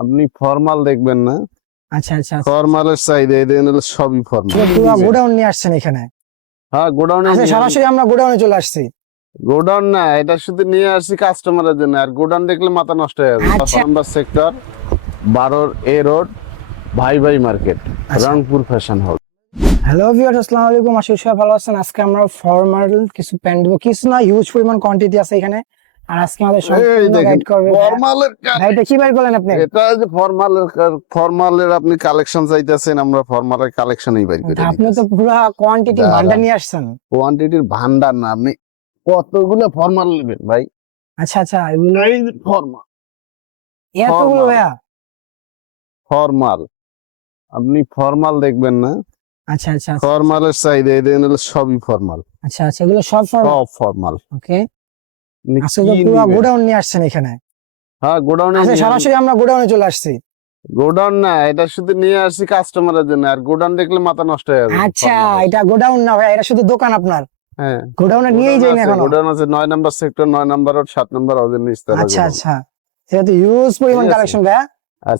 আপনি ফর্মাল দেখবেন না। আচ্ছা আচ্ছা। ফর্মালের চাহিদা হলো সবই ফর্মাল পুরো গোডাউন নিয়ে আসছেন এখানে? হ্যাঁ গোডাউনে আচ্ছা সরাসরি আমরা গোডাউনে চলে আসছি। গোডাউন না এটা শুধু নিয়ে আসছি কাস্টমারের জন্য। আর গোডাউন দেখলে মাথা নষ্ট হয়ে যাবে। আচ্ছা। নাম্বার সেক্টর বারোর এ রোড ভাই ভাই মার্কেট আচ্ছা। Rangpur fashion house hello viewers আসসালামু আলাইকুম। আশা করি ভালো আছেন। আজকে আমরা ফর্মাল কিছু প্যান্ট দেবো। কিছু না হিউজ পরিমাণ কোয়ান্টিটি আছে এখানে। আর আজকে আমাদের সম্পূর্ণ গাইড করবে ফর্মালের এটা কি বাইর করলেন আপনি? এটা যে ফর্মালের ফর্মালের আপনি কালেকশন চাইতেছেন আমরা ফর্মালের কালেকশনই বাইর করে আপনি তো পুরো কোয়ান্টিটি ভান্ডার নিয়ে আসছেন। কোয়ান্টিটির ভান্ডার না আপনি কতগুলো ফর্মাল নেবেন ভাই? আচ্ছা আচ্ছা। এগুলো ফর্মাল এতগুলো ভাইয়া? ফর্মাল আপনি ফর্মাল দেখবেন না। আচ্ছা আচ্ছা আচ্ছা, ফর্মালের চাহিদা এই সবই ফর্মাল আচ্ছা আচ্ছা এগুলো সব ফর্মাল সব ফর্মাল ওকে আজকে তো পুরো গোডাউন নিয়ে আসছেন এখানে? হ্যাঁ গোডাউনে আচ্ছা সরাসরি আমরা গোডাউনে চলে আসছি। গোডাউন না এটা শুধু নিয়ে আসছি কাস্টমারের জন্য আর গোডাউন দেখলে মাথা নষ্ট হয়ে যাবে। আচ্ছা এটা গোডাউন না ভাইয়া এটা শুধু দোকান আপনার। হ্যাঁ। গোডাউনে নিয়েই যাই না এখনও? গোডাউন আছে নয় নাম্বার সেক্টর নয় নাম্বার রোড সাত নাম্বার ওদের নিচতলা আচ্ছা আচ্ছা। এটা তো হিউজ পরিমাণ কালেকশন আর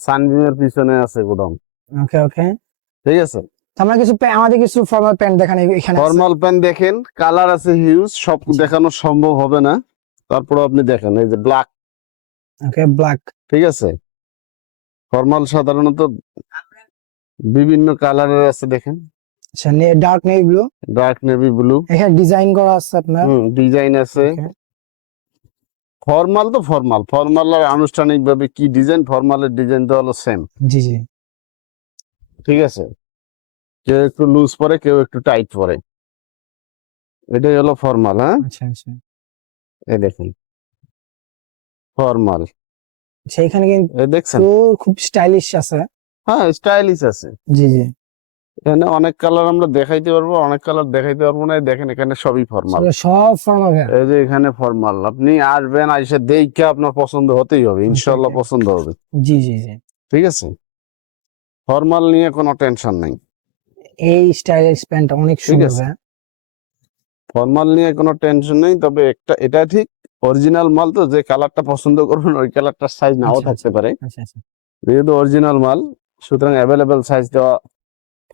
পিছনে আছে গোডাউন। ওকে ওকে। ঠিক আছে। আমরা কিছু আমাদের কিছু ফর্মাল প্যান্ট দেখান এখানে। ফর্মাল প্যান্ট দেখেন কালার আছে হিউজ সব দেখানো সম্ভব হবে না। তারপর আপনি দেখেন এই যে ব্ল্যাক ওকে ব্ল্যাক ঠিক আছে? ফর্মাল সাধারণত বিভিন্ন কালারের আছে দেখেন। আচ্ছা dark navy blue dark navy blue এখানে ডিজাইন করা আছে আপনার। ডিজাইন আছে। ফর্মাল তো ফর্মাল ফর্মাল আর আনুষ্ঠানিক ভাবে কি ডিজাইন ফর্মালের ডিজাইন তো হলো সেম জি জি। ঠিক আছে? কেউ একটু লুজ পরে কেউ একটু টাইট পরে। এটাই হলো ফর্মাল হ্যাঁ? আচ্ছা আচ্ছা। এই দেখুন। ফর্মাল। এখানে কিন্তু দেখছেন? খুব স্টাইলিশ আছে। হ্যাঁ স্টাইলিশ আছে। জি জি। এখানে অনেক কালার আমরা দেখাইতে পারব অনেক কালার দেখাইতে পারব না। দেখেন এখানে সবই ফর্মাল। সব ফর্মাল এই যে এখানে ফর্মাল। আপনি আসবেন আইসে দেখে আপনার পছন্দ হতেই হবে। ইনশাল্লাহ পছন্দ হবে। জি জি জি। ঠিক আছে? ফর্মাল নিয়ে কোনো টেনশন নাই। এই স্টাইলিশ প্যান্ট অনেক সুন্দর ফর্মাল নিয়ে কোনো টেনশন নেই তবে একটা এটা ঠিক অরিজিনাল মাল তো যে কালারটা পছন্দ করবেন ওই কালারটার সাইজ নাও আচ্ছা, থাকতে পারে। আচ্ছা আচ্ছা। যেহেতু অরিজিনাল মাল সুতরাং অ্যাভেলেবেল সাইজ দেওয়া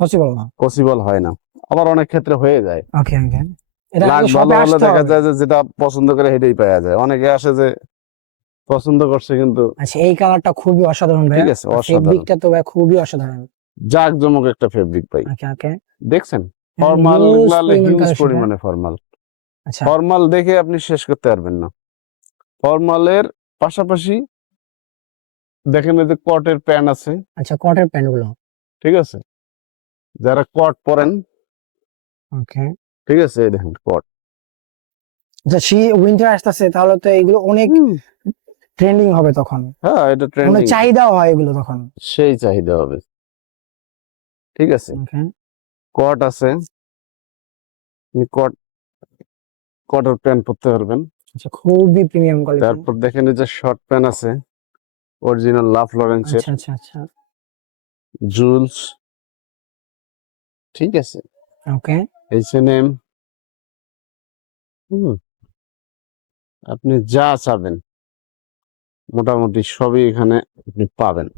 পসিবল না। পসিবল হয় না। আবার অনেক ক্ষেত্রে হয়ে যায়। ওকে ওকে লাখ ভালো হলে দেখা যায় যে যেটা পছন্দ করে সেটাই পাওয়া যায়। অনেকে আসে যে পছন্দ করছে কিন্তু আচ্ছা এই কালারটা খুবই অসাধারণ ভাইয়া। ঠিক আছে অসাধারণ। ফেব্রিকটা তো ভাই খুবই অসাধারণ। জাকজমক একটা ফেব্রিক পাই। ওকে ওকে দেখছেন? ফর্মাল হিউজ পরিমাণে ফর্মাল? আচ্ছা। ফর্মাল দেখে আপনি শেষ করতে পারবেন না। ফর্মালের পাশাপাশি দেখেন এতে কটের প্যান্ট আছে। আচ্ছা কটের প্যান্টগুলো ঠিক আছে? যারা কট পরেন ওকে। ঠিক আছে? এই দেখেন কট আচ্ছা শি উইন্টার আসতেছে তাহলে তো এগুলো অনেক ট্রেন্ডিং হবে তখন। হ্যাঁ এটা ট্রেন্ডিং চাহিদাও হয় এগুলো তখন। সেই চাহিদা হবে। ঠিক আছে? কট আছে। আপনি কট কটের প্যান্ট পরতে পারবেন। আচ্ছা খুবই প্রিমিয়াম কোয়ালিটি তারপর দেখেন এই যে শর্ট প্যান্ট আছে অরিজিনাল লাভ লরেন্সের আচ্ছা আচ্ছা আচ্ছা। জুলস ঠিক আছে। ওকে। এইচ এন এম হুম। আপনি যা চাবেন মোটামুটি সবই এখানে আপনি পাবেন।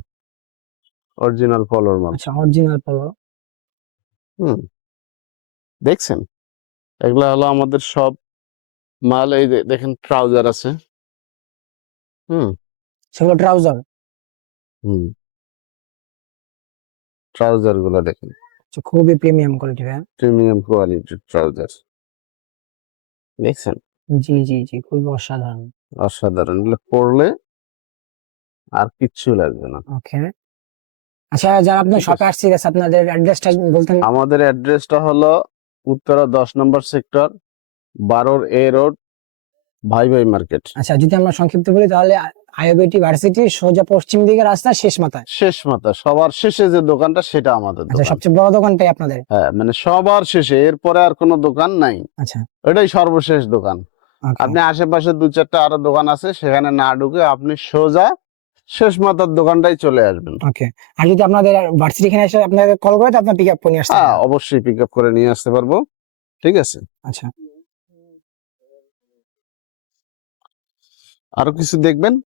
অরিজিনাল পলোর মাল। আচ্ছা অরিজিনাল পলো হুম দেখছেন? এগুলা হলো আমাদের সব মাল এই দেখেন ট্রাউজার আছে। হুম। সেগুলো ট্রাউজার। হুম। ট্রাউজারগুলো দেখেন। আচ্ছা খুবই প্রিমিয়াম কোয়ালিটি ভাই প্রিমিয়াম কোয়ালিটির ট্রাউজার। দেখছেন? জি জি জি খুবই অসাধারণ। অসাধারণ। এগুলো পরলে আর কিচ্ছু লাগবে না। ওকে। আচ্ছা যারা আপনার শপে আসছে আপনাদের অ্যাড্রেসটা বলতেন। আমাদের অ্যাড্রেসটা হলো উত্তরা দশ নম্বর সেক্টর বারোর এ রোড ভাই ভাই মার্কেট আচ্ছা যদি আমরা সংক্ষিপ্ত বলি তাহলে আইওবিটি ভার্সিটি সোজা পশ্চিম দিকে রাস্তা শেষ মাথায়। শেষ মাথা সবার শেষে যে দোকানটা সেটা আমাদের আচ্ছা দোকান। সবচেয়ে বড় দোকানটাই আপনাদের? হ্যাঁ মানে সবার শেষে এরপরে আর কোনো দোকান নাই। আচ্ছা। এটাই সর্বশেষ দোকান. আপনি আশেপাশে দু চারটা আরও দোকান আছে সেখানে না ঢুকে আপনি সোজা শেষ মাথার দোকানটাই চলে আসবেন। ওকে। আর যদি আপনাদের ভার্সিটি এখানে এসে আপনাকে কল করে আপনার পিক আপ করে নিয়ে আসতে হ্যাঁ অবশ্যই পিক আপ করে নিয়ে আসতে পারব। ঠিক আছে? আচ্ছা। আরও কিছু দেখবেন?